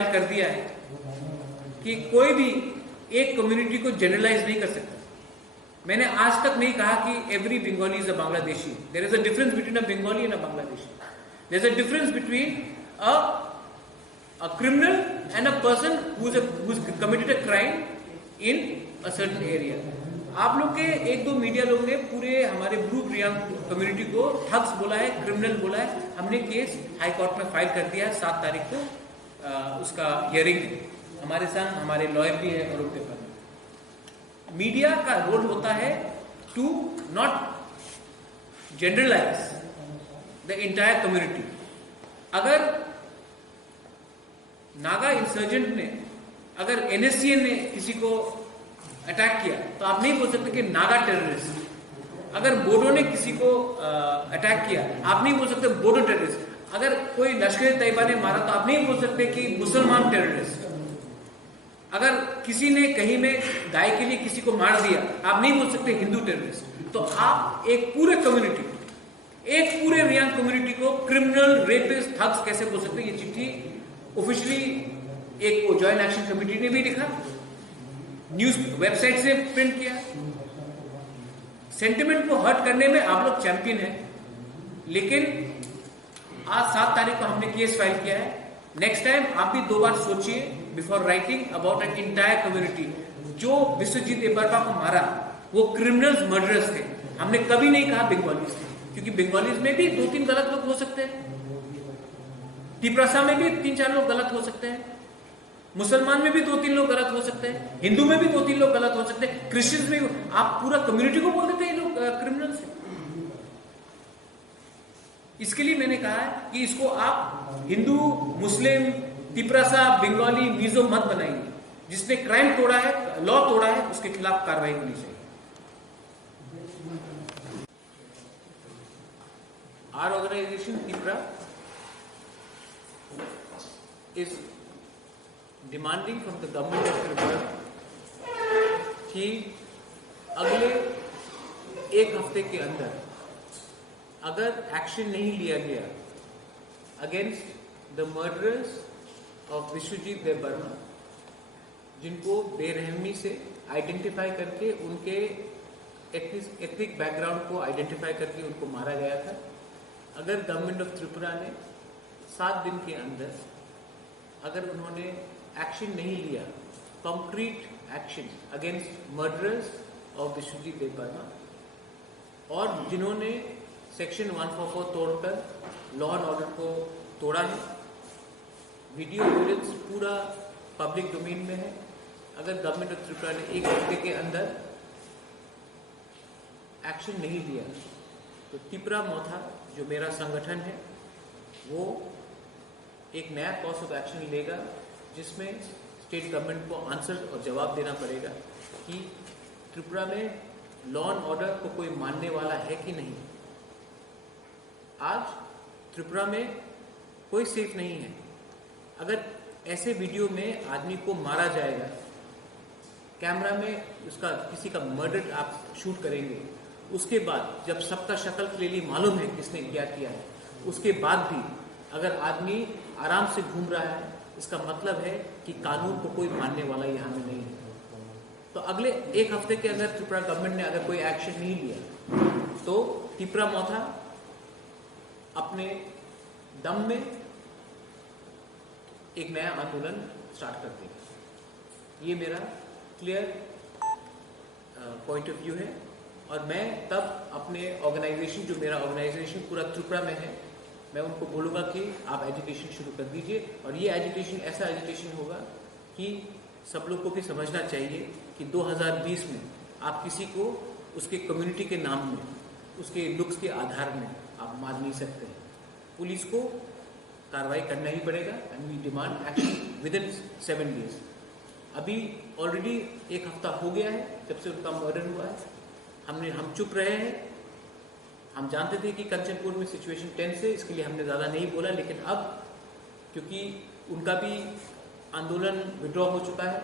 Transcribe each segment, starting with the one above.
कर दिया है कि कोई भी एक कम्युनिटी को जनरलाइज नहीं कर सकता। मैंने आज तक नहीं कहा कि every Bengali is a Bangladeshi. There is a difference between a Bengali and a Bangladeshi. There is a difference between a criminal and a person who is committed a crime in a certain area. आप लोग के एक दो मीडिया लोग ने पूरे हमारे blue Reang community को ठग्स बोला है, क्रिमिनल बोला है। हमने केस हाई कोर्ट में फाइल कर दिया है 7 तारीख को। उसका हियरिंग हमारे साथ हमारे लॉयर भी है और उनके पर मीडिया का रोल होता है to not generalise the entire community. अगर नागा इंसर्जेंट ने, अगर एनएससीएन ने किसी को अटैक किया तो आप नहीं बोल सकते कि नागा टेररिस्ट। अगर बोडो ने किसी को अटैक किया आप नहीं बोल सकते बोडो टेररिस्ट। अगर कोई लश्कर तैयबा ने मारा तो आप नहीं बोल सकते कि मुसलमान टेररिस्ट। अगर किसी ने कहीं में गाय के लिए किसी को मार दिया आप नहीं बोल सकते हिंदू टेररिस्ट। तो आप एक पूरे कम्युनिटी, एक पूरे रियांग कम्युनिटी को क्रिमिनल, रेपिस्ट, थग्स कैसे बोल सकते? ये चिट्ठी ऑफिशियली एक जॉइंट एक्शन कमेटी ने भी लिखा, न्यूज वेबसाइट से प्रिंट किया। सेंटिमेंट को हर्ट करने में आप लोग चैंपियन हैं, लेकिन आज 7 तारीख को हमने केस फाइल किया है। नेक्स्ट टाइम आप भी 2 बार सोचिए before writing about an entire community. जो विश्वजीत देबबर्मा को मारा वो क्रिमिनल्स, मर्डरर्स थे। हमने कभी नहीं कहा बंगालीज थे, क्योंकि बंगालीज में भी 2-3 गलत लोग हो सकते हैं, तिपरासा में भी 3-4 लोग गलत हो सकते हैं, मुसलमान में भी 2-3 लोग गलत हो सकते हैं, हिंदू में भी 2-3 लोग गलत हो सकते हैं, क्रिश्चियंस में भी। आप पूरा कम्युनिटी को बोल देते हैं ये लोग क्रिमिनल्स हैं। इसके लिए मैंने कहा है कि इसको आप हिंदू, मुस्लिम, तिपरासा, बंगाली, मिजो मत बनाइए। जिसने क्राइम तोड़ा है, लॉ तोड़ा है, उसके खिलाफ कार्रवाई होनी चाहिए। Our organization Tipra is demanding from the government of Tripura कि अगले 1 हफ्ते के अंदर अगर एक्शन नहीं लिया गया against the murderers of Vishwajit Debbarma, जिनको बेरहमी से आइडेंटिफाई करके उनके एथनिक बैकग्राउंड को आइडेंटिफाई करके उनको मारा गया था, अगर गवर्नमेंट ऑफ त्रिपुरा ने 7 दिन के अंदर अगर उन्होंने एक्शन नहीं लिया, concrete action against murderers of Vishwajit Debbarma, और जिन्होंने सेक्शन 144 तोड़कर लॉ एंड ऑर्डर को तोड़ा है, वीडियो एविडेंस पूरा पब्लिक डोमेन में है। अगर गवर्नमेंट ऑफ त्रिपुरा ने 1 हफ्ते के अंदर एक्शन नहीं लिया तो त्रिपुरा मोथा जो मेरा संगठन है वो एक नया कॉर्स ऑफ एक्शन लेगा, जिसमें स्टेट गवर्नमेंट को आंसर और जवाब देना पड़ेगा कि त्रिपुरा में लॉ एंड ऑर्डर को कोई मानने वाला है कि नहीं। आज त्रिपुरा में कोई सेफ नहीं है। अगर ऐसे वीडियो में आदमी को मारा जाएगा, कैमरा में उसका किसी का मर्डर आप शूट करेंगे, उसके बाद जब सबका शक्ल क्लियरली मालूम है किसने क्या किया है, उसके बाद भी अगर आदमी आराम से घूम रहा है, इसका मतलब है कि कानून को कोई मानने वाला यहाँ में नहीं है। तो अगले 1 हफ्ते के अंदर त्रिपुरा गवर्नमेंट ने अगर कोई एक्शन नहीं लिया तो त्रिपुरा मोथा अपने दम में एक नया आंदोलन स्टार्ट कर देगा। ये मेरा क्लियर पॉइंट ऑफ व्यू है। और मैं तब अपने ऑर्गेनाइजेशन, जो मेरा ऑर्गेनाइजेशन पूरा त्रिपुरा में है, मैं उनको बोलूँगा कि आप एजुकेशन शुरू कर दीजिए। और ये एजुकेशन ऐसा एजुकेशन होगा कि सब लोग को भी समझना चाहिए कि 2020 में आप किसी को उसके कम्युनिटी के नाम में, उसके लुक्स के आधार में आप मार नहीं सकते हैं। पुलिस को कार्रवाई करना ही पड़ेगा and we demand action within 7 days. अभी ऑलरेडी 1 हफ्ता हो गया है जब से उनका मर्डर हुआ है। हम चुप रहे हैं। हम जानते थे कि कंचनपुर में सिचुएशन टेंस है, इसके लिए हमने ज़्यादा नहीं बोला, लेकिन अब क्योंकि उनका भी आंदोलन विड्रॉ हो चुका है,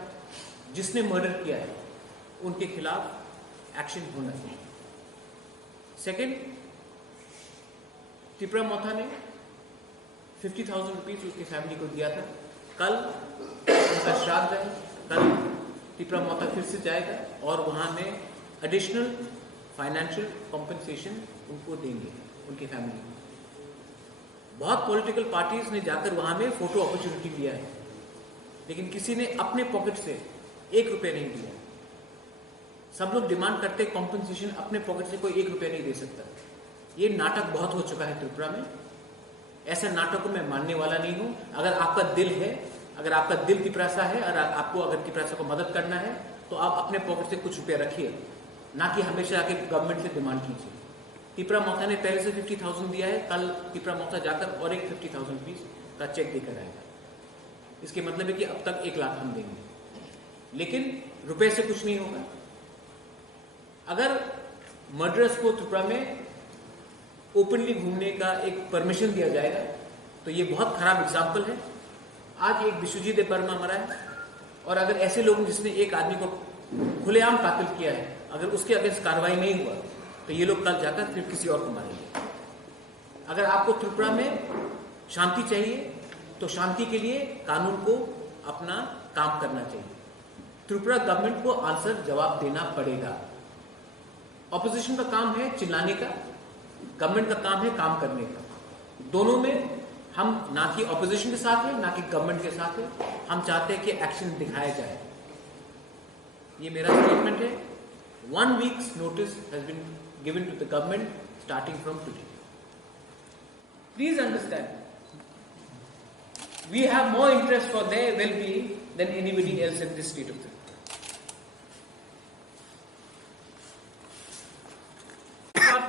जिसने मर्डर किया है उनके खिलाफ एक्शन होना चाहिए। सेकेंड, त्रिपुरा मोथा ने 50,000 रुपीज उसकी फैमिली को दिया था कल उनका श्राद्ध है, कल त्रिपुरा माता फिर से जाएगा और वहाँ में एडिशनल फाइनेंशियल कॉम्पनसेशन उनको देंगे, उनकी फैमिली को। बहुत पॉलिटिकल पार्टीज ने जाकर वहाँ में फोटो अपॉर्चुनिटी लिया है, लेकिन किसी ने अपने पॉकेट से 1 रुपया नहीं दिया। सब लोग डिमांड करते कॉम्पनसेशन, अपने पॉकेट से कोई 1 रुपया नहीं दे सकता। ये नाटक बहुत हो चुका है त्रिपुरा में। ऐसे नाटक को मैं मानने वाला नहीं हूं। अगर आपका दिल है, अगर आपका दिल तिपरासा है और आपको अगर तिपरासा को मदद करना है तो आप अपने पॉकेट से कुछ रुपया रखिए, ना कि हमेशा आके गवर्नमेंट से डिमांड कीजिए। त्रिपुरा माता ने पहले से 50,000 दिया है, कल त्रिपुरा माता जाकर और एक 50,000 रुपीज का चेक देकर आएगा। इसके मतलब है कि अब तक 1 लाख हम देंगे, लेकिन रुपए से कुछ नहीं होगा। अगर मर्डरर्स को त्रिपुरा में ओपनली घूमने का एक परमिशन दिया जाएगा तो ये बहुत खराब एग्जाम्पल है। आज एक विश्वजीत वर्मा मरा है, और अगर ऐसे लोग जिसने एक आदमी को खुलेआम कातिल किया है, अगर उसके अगेंस्ट कार्रवाई नहीं हुआ तो ये लोग कल जाकर फिर किसी और को मारेंगे। अगर आपको त्रिपुरा में शांति चाहिए तो शांति के लिए कानून को अपना काम करना चाहिए। त्रिपुरा गवर्नमेंट को आंसर जवाब देना पड़ेगा। ऑपोजिशन का काम है चिल्लाने का, गवर्नमेंट का काम है काम करने का। दोनों में हम ना कि ऑपोजिशन के साथ है ना कि गवर्नमेंट के साथ है। हम चाहते हैं कि एक्शन दिखाया जाए। ये मेरा स्टेटमेंट है। 1 week's notice has been given to the government starting from today. Please understand, we have more interest for their well-being than anybody else in this state of Tripura.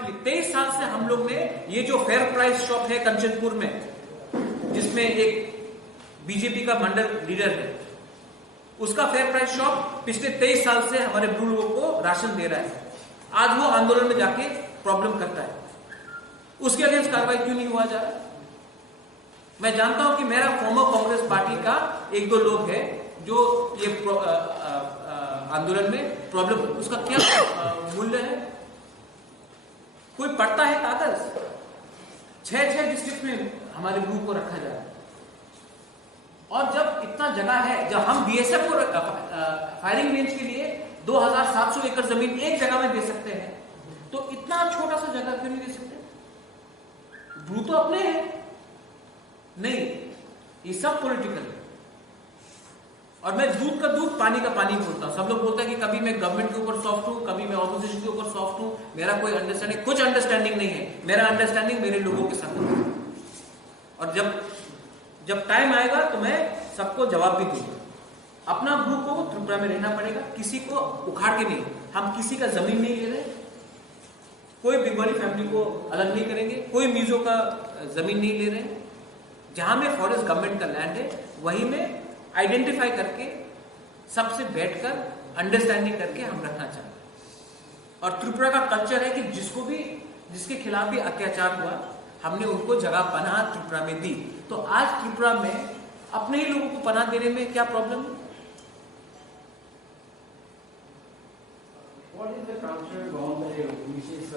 23 साल से हम लोग ने ये जो फेयर प्राइस शॉप है कंचनपुर में, जिसमें एक बीजेपी का मंडल लीडर है, उसका फेयर प्राइस शॉप पिछले 23 साल से हमारे ब्लू लोगों को राशन दे रहा है। आज वो आंदोलन में जाके प्रॉब्लम करता है, उसके अगेंस्ट कार्रवाई क्यों नहीं हुआ जा रहा? मैं जानता हूं कि मेरा फॉर्मर कांग्रेस पार्टी का 1-2 लोग हैं जो ये आंदोलन में प्रॉब्लम, उसका क्या मूल्य है? कोई पढ़ता है कागज? 6 डिस्ट्रिक्ट में हमारे ग्रुप को रखा जा रहा है, और जब इतना जगह है, जब हम बीएसएफ को फायरिंग रेंज के लिए 2700 एकड़ जमीन एक जगह में दे सकते हैं, तो इतना छोटा सा जगह क्यों नहीं दे सकते? ब्रू तो अपने हैं नहीं, ये सब पॉलिटिकल है। और मैं दूध का दूध पानी का पानी बोलता हूं। सब लोग बोलते हैं कि कभी मैं गवर्नमेंट के ऊपर सॉफ्ट हूं, कभी मैं ऑपोजिशन के ऊपर सॉफ्ट हूं। मेरा कोई अंडरस्टैंडिंग, कुछ अंडरस्टैंडिंग नहीं है। मेरा अंडरस्टैंडिंग मेरे लोगों के साथ है, और जब टाइम आएगा तो मैं सबको जवाब भी दूंगा। अपना ग्रुप को त्रिपुरा में रहना पड़ेगा, किसी को उखाड़ के नहीं। हम किसी का जमीन नहीं ले रहे, कोई बंगाली फैमिली को अलग नहीं करेंगे, कोई मिजो का जमीन नहीं ले रहे। जहां में फॉरेस्ट गवर्नमेंट का लैंड है वहीं में आइडेंटिफाई करके सबसे बैठकर अंडरस्टैंडिंग करके हम रखना चाहते हैं। और त्रिपुरा का कल्चर है कि जिसके खिलाफ भी अत्याचार हुआ, हमने उनको जगह पनाह त्रिपुरा में दी। तो आज त्रिपुरा में अपने ही लोगों को पनाह देने में क्या प्रॉब्लम है? What is the cultural boundary which is